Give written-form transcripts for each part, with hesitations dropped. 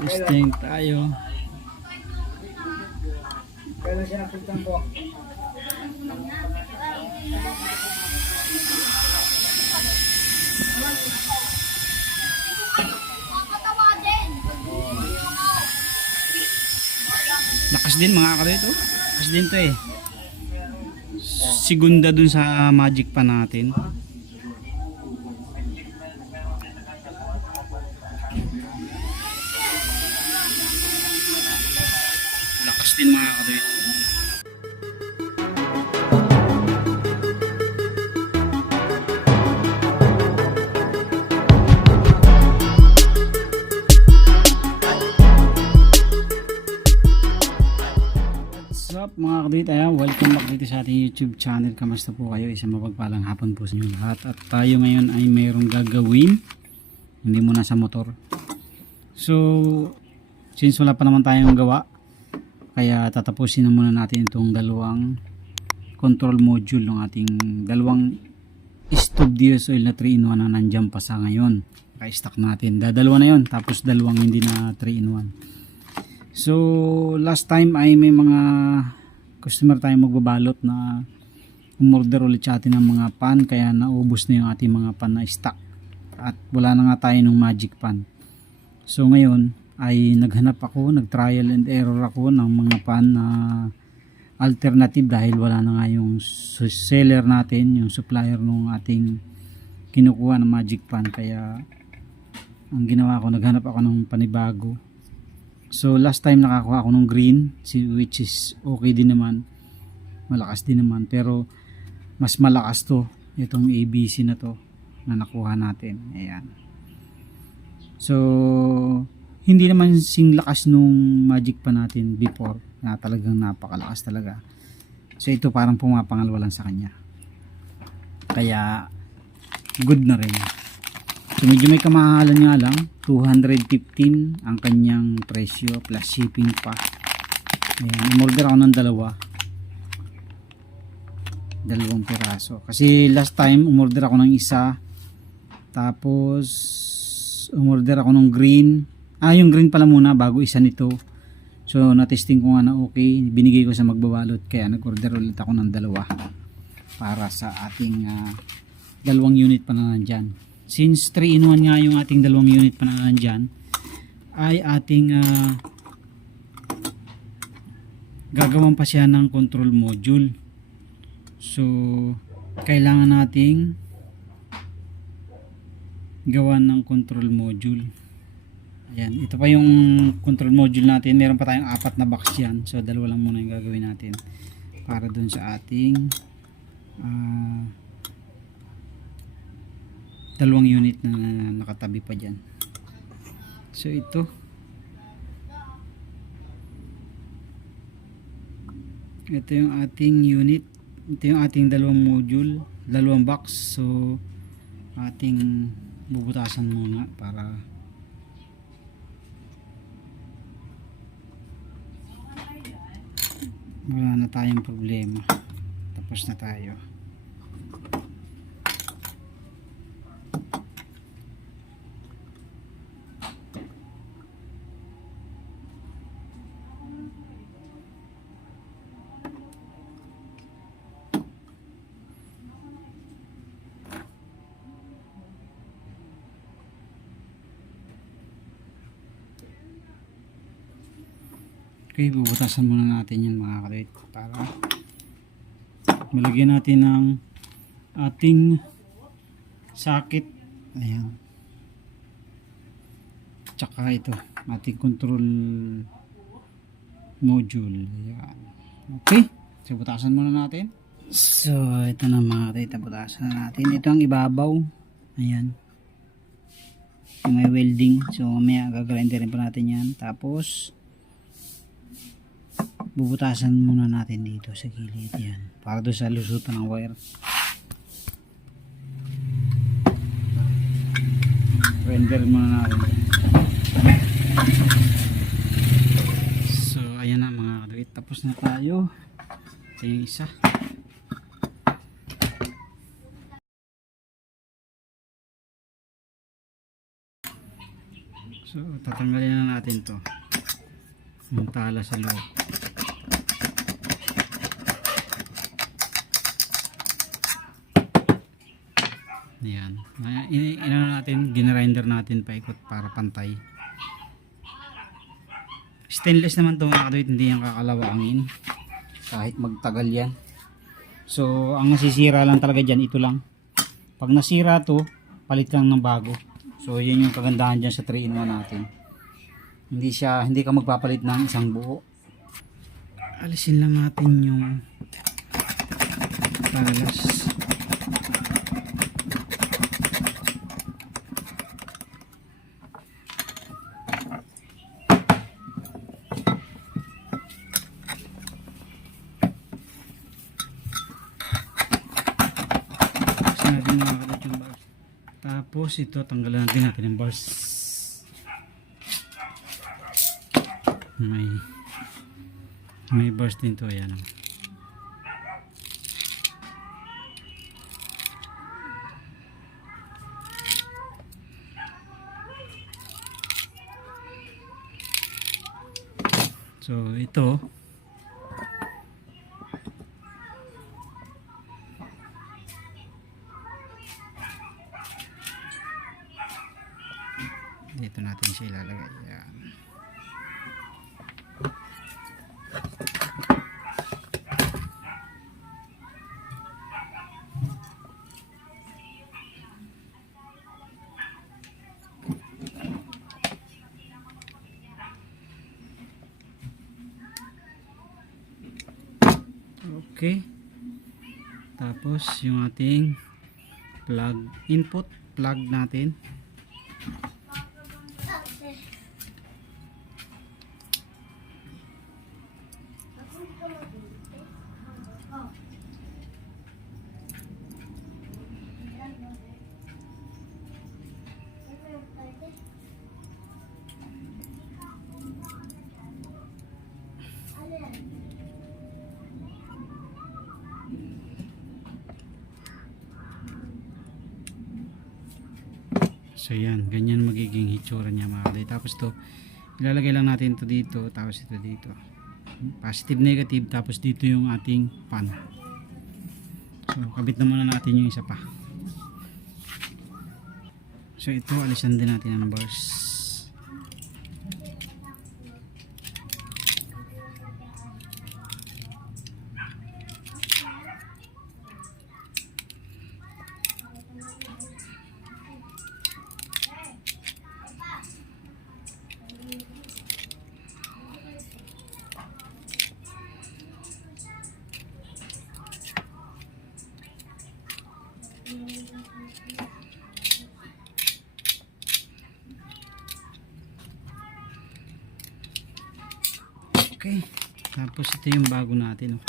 Testing tayo. Kailan siya napuntan po? Lakas din mga kadit, oh. Lakas din to eh. Segunda dun sa magic pa natin. Lakas din mga kadit. What's up mga kadit, ayan, welcome back dito sa ating YouTube channel. Kamusta po kayo? Isang mapagpalang hapon po sa inyo lahat. At tayo ngayon ay mayroong gagawin, hindi muna sa motor. So since wala pa naman tayong gawa, kaya tatapusin na muna natin itong dalawang control module ng ating dalawang stove diesel oil na 3-in-1 na nandyan pa sa ngayon. Naka-stock natin, dadalawa na yun, tapos dalawang hindi na 3-in-1. So last time ay may mga customer tayong magbabalot na umorder ulit sa atin ng mga pan, kaya naubos na yung ating mga pan na stock at wala na nga tayo ng magic pan. So ngayon ay naghanap ako, nag-trial and error ako ng mga pan na alternative dahil wala na nga yung seller natin, yung supplier ng ating kinukuha ng magic pan. Kaya ang ginawa ko, naghanap ako ng panibago. So last time nakakuha ako ng green, which is okay din naman, malakas din naman, pero mas malakas to, itong ABC na to na nakuha natin. Ayan. So hindi naman sing lakas nung magic pa natin before, na talagang napakalakas talaga. So ito parang pumapangalwa lang sa kanya, kaya good na rin. So medyo may kamahalan nga lang, 215 ang kanyang presyo plus shipping pa. Ayan, umorder ako ng dalawang piraso, kasi last time umorder ako ng isa, tapos umorder ako ng green. Yung green pala muna bago isa nito. So na-testing ko nga na okay, binigay ko sa magbabalot, kaya nag-order ulit ako ng dalawa para sa ating dalawang unit pa na nandyan. Since 3-in-1 nga yung ating dalawang unit pa na nandyan, ay ating gagawan pa siya ng control module. So kailangan nating gawan ng control module. Ayan, ito pa yung control module natin. Meron pa tayong 4 na box yan. So dalawa lang muna yung gagawin natin para dun sa ating dalawang unit na nakatabi pa dyan. So ito yung ating unit, ito yung ating dalawang module, dalawang box. So ating bubutasan muna para wala na tayong problema. Tapos na tayo. Okay, bubutasan muna natin yan mga kadit para malagyan natin ng ating socket. Ayan, tsaka ito ating control module. Ayan. Okay, so butasan muna natin. So ito na mga kadit, butasan na natin. Ito ang ibabaw. Ayan, may welding. So mamaya gagawin din pa natin yan. Tapos bubutasan muna natin dito sa gilid yan para doon sa lusutan ng wire. Render muna natin. So ayan na mga kadit, tapos na tayo. Ito yung isa. So tatanggalin na natin to, yung tala sa loob. Ayan, natin, ginrinder natin paikot para pantay. Stainless naman to mga kaduyt, hindi yan kakalawangin kahit magtagal yan. So ang nasisira lang talaga dyan, ito lang. Pag nasira to, palit lang ng bago. So yun yung kagandahan dyan sa 3-in-1 natin. Hindi ka magpapalit ng isang buo. Alisin lang natin yung talas. Natin mga kaduyt yung bars. Tapos ito tanggalan natin yung bars. May bars din to, ayan. So ito dito natin siya ilalagay. Yan. Okay. Tapos yung ating input plug natin. So yan, ganyan magiging hitsura niya mga kaduyt. Tapos to, ilalagay lang natin to dito, tapos ito dito. Positive, negative, tapos dito yung ating pan. So kabit na muna natin yung isa pa. So ito, alisan din natin ang bars. Okay, tapos ito yung bago natin.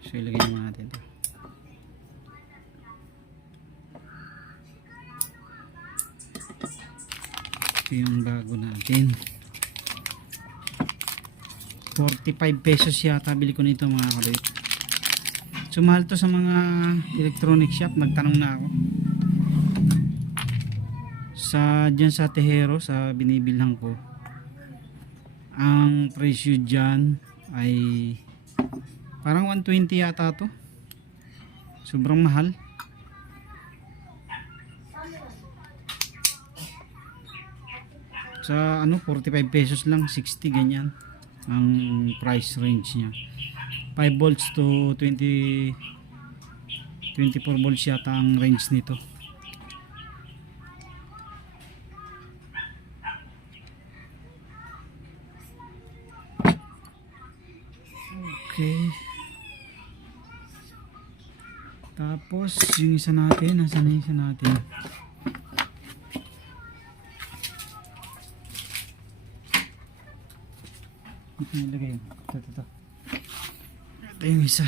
So ilagay naman natin ito. Ito yung bago natin. 45 pesos yata bili ko nito mga kaduyt. So mahal to sa mga electronic shop. Nagtanong na ako dyan sa Tejero, sa binibilhan ko. Ang presyo dyan ay parang 120 yata to. Sobrang mahal. Sa 45 pesos lang, 60 ganyan ang price range niya. 5 volts to 24 volts yata ang range nito. Okay. Tapos yung isa natin, nasaan na yung isa natin? Ilagay yun. Ito. Ito yung isa.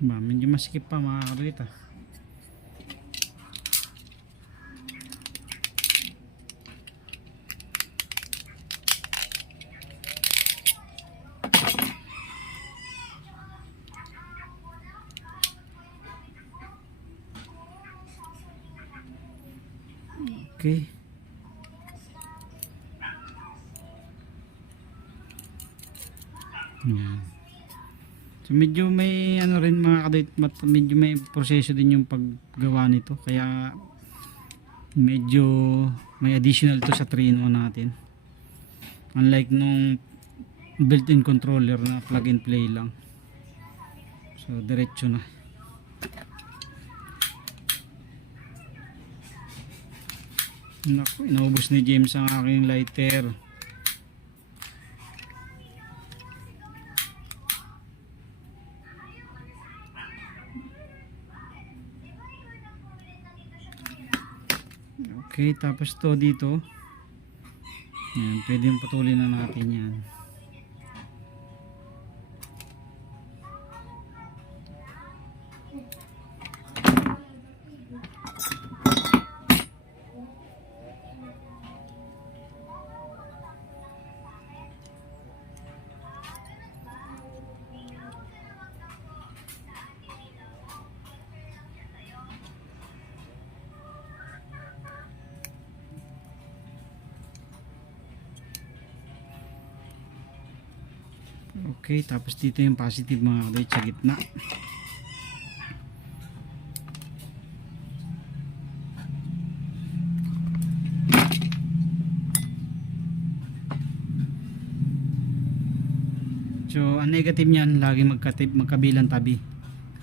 Medyo masikip pa mga kaduyt ah. Okay. Yan. So medyo may ano rin mga kadit, medyo may proseso din yung paggawa nito, kaya medyo may additional to sa 3-in-1 natin, unlike nung built-in controller na plug and play lang. So diretso na. Naku, inaubos ni James ang aking lighter. Okay, tapos to dito. Yan, pwede yung putulin na natin yan. Okay, tapos dito yung positive mga kadit sa gitna. So, ang negative niyan lagi magkabilang tabi.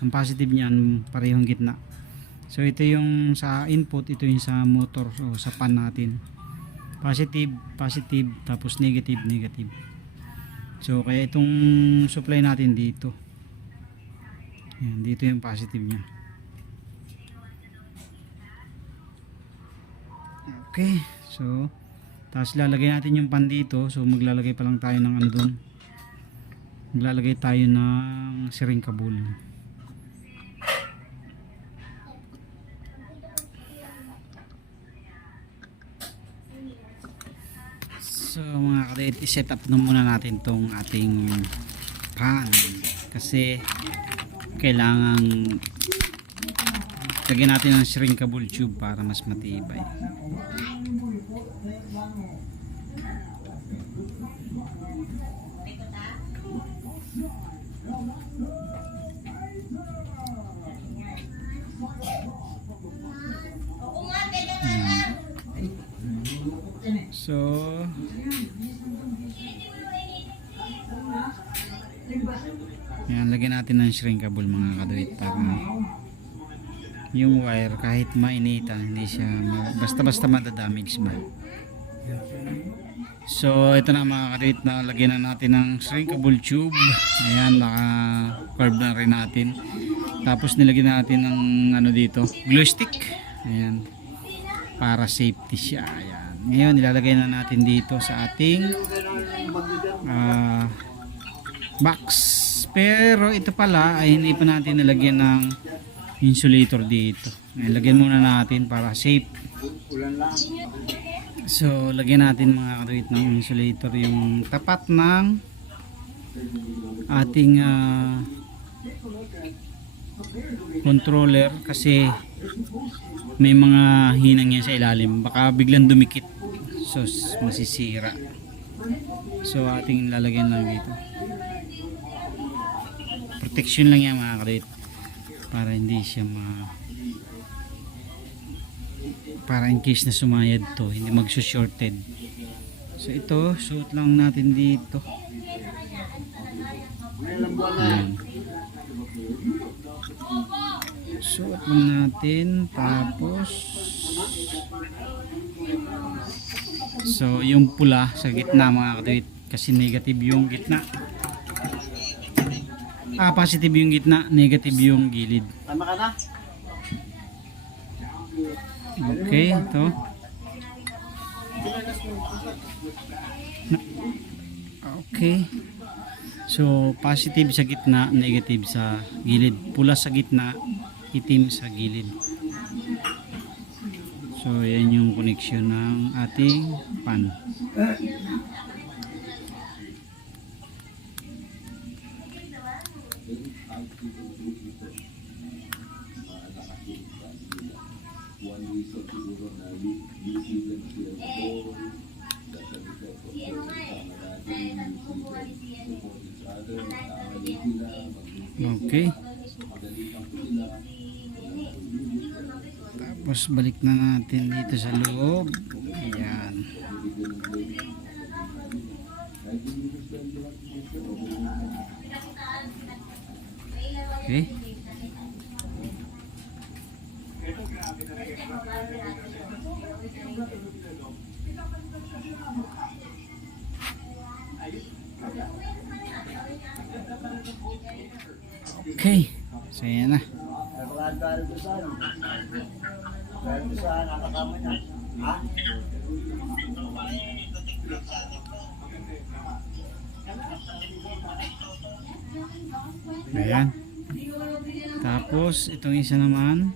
Ang positive niyan parehong gitna. So, ito yung sa input, ito yung sa motor o sa pan natin. Positive, positive, tapos negative, negative. So kaya itong supply natin dito. Yan, dito yung positive niya. Okay, so tapos lalagay natin yung pan dito. So maglalagay pa lang tayo ng ano dun. Maglalagay tayo ng siring kabul. So mga kadit, i-set up na muna natin tong ating pan kasi kailangan lagyan natin ng shrinkable tube para mas matibay. So yan, lagyan natin ng shrinkable mga kadrit para yung wire kahit mainitan hindi siya basta-basta madadamage ba. So ito na mga kadrit, na lagyan na natin ng shrinkable tube. Ayan, naka curve na rin natin. Tapos nilagyan natin ng ano dito, glue stick. Ayan, para safety siya. Ayan. Ngayon nilalagay na natin dito sa ating box. Pero ito pala ay hindi pa natin nilagyan ng insulator dito. Lagyan muna natin para safe. So lagyan natin mga kadrit ng insulator yung tapat ng ating controller kasi may mga hinang yan sa ilalim, baka biglang dumikit, so masisira. So ating lalagyan lang dito, protection lang yan mga kadit, para hindi siya para in case na sumayad to hindi magsushorted. So ito suot lang natin dito. Ayan. Suot lang natin, tapos so yung pula sa gitna mga kadit, kasi negative yung gitna, positive yung gitna, negative yung gilid. Tama ka na? Okay, ito. Okay. So positive sa gitna, negative sa gilid. Pula sa gitna, itim sa gilid. So yan yung connection ng ating pan. Okay. Tapos balik na natin dito sa loob. Ayan. Okay. Okay. So yan na. Dahil doon sa ano? Dahil doon sa nakakama niya. Ha? Ayan. Tapos itong isa naman.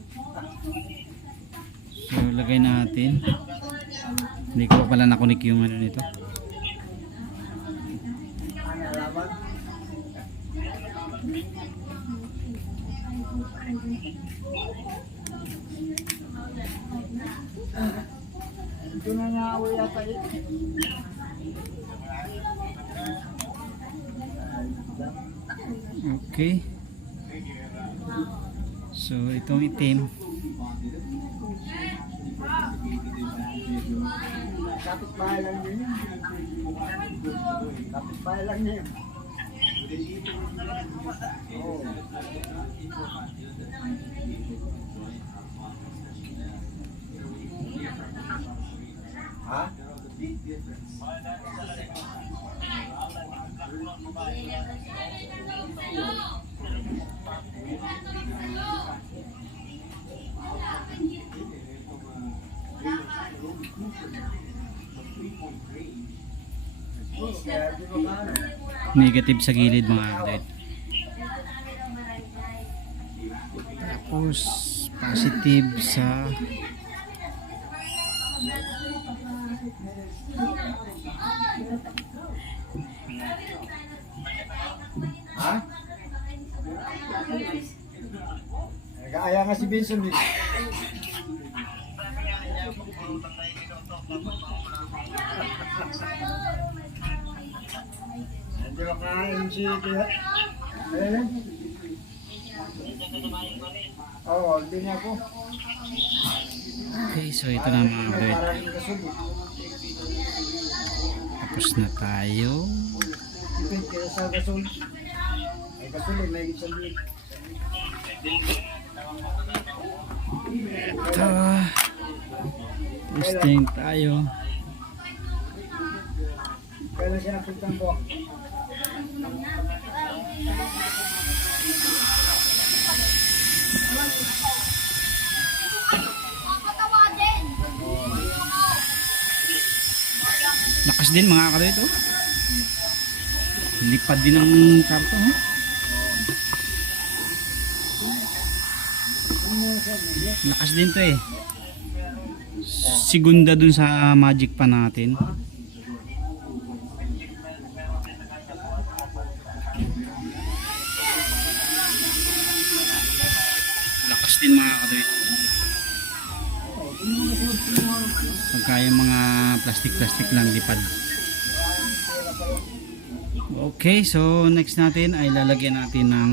So lagay natin. Hindi ko pa pala nakunik yung ano nito. Ano alaman? Ito na nga ako yata yun. Okay. So itong itim. Kapit bahay lang yun. Kapit bahay lang yun. Oo. Ha? Kaya di ba paano? Negative sa gilid mga kapatid. Tapos positive sa Ha? Nag-aaya nga si Benson eh. Hindi ba kain si Kuya? Ayan. Oo, hindi niya po. okay, so ito na mga kapatid. Parang kasunod. Tapos na tayo. Depende kaya sa gasol. Ay gasol eh, may isang bit. Ito. Testing tayo. Kailan siya napuntan po? Lakas din mga kapatid ito. Lipad din ang karton. Eh. Lakas din to eh. Segunda dun sa magic pa natin. Lakas din mga kapatid. Pagka yung mga plastic lang lipad. Okay, so next natin ay lalagyan natin ng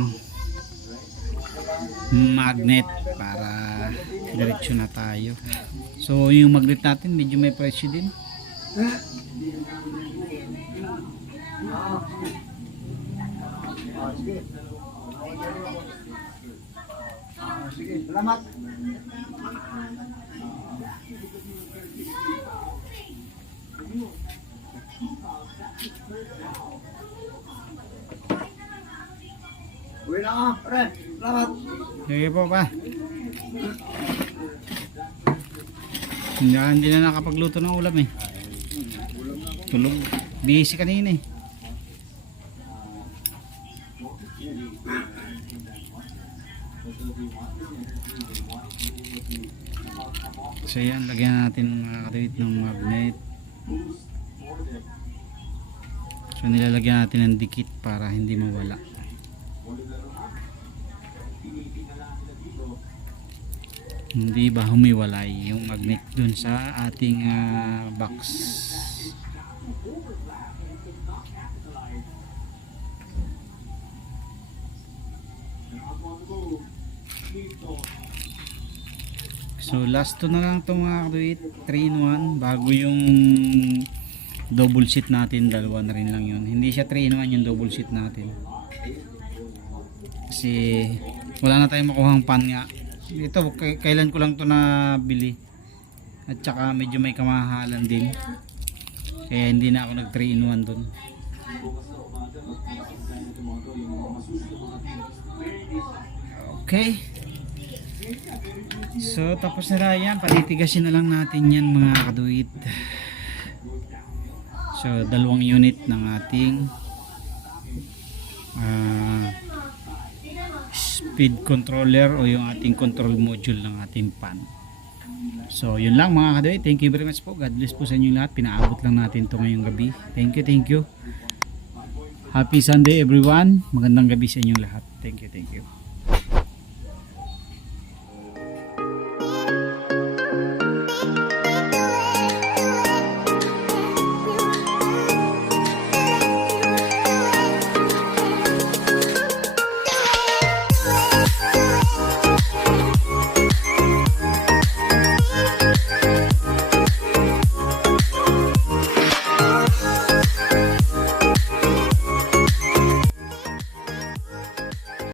magnet para diretso na tayo. So yung magnet natin medyo may presyo din. Sige. Sige, salamat. Uwi na ka, pre. Salamat. Sige po pa. Hindi na nakapagluto ng ulam eh. Tulog. Busy kanina eh. So yan, lagyan natin mga kapatid ng magnet. So nilalagyan natin ng dikit para hindi mawala. hindi ba humiwalay yung magnet dun sa ating box. So last to na lang to mga kaduit, 3 in 1 bago yung double sheet natin, dalawa na rin lang yun. Hindi siya 3 in 1 yung double sheet natin. Kasi wala na tayong makuhang pan nga. Ito kailan ko lang to nabili. At saka medyo may kamahalan din. Kaya hindi na ako nag 3 in 1 dun. Okay. So tapos na yan, patitigasin na lang natin yan mga kaduit. So 2 unit ng ating speed controller o yung ating control module ng ating pan. So yun lang mga kaduit, thank you very much po. God bless po sa inyo lahat. Pinaabot lang natin to ngayong gabi. Thank you. Happy Sunday everyone. Magandang gabi sa inyong lahat. Thank you.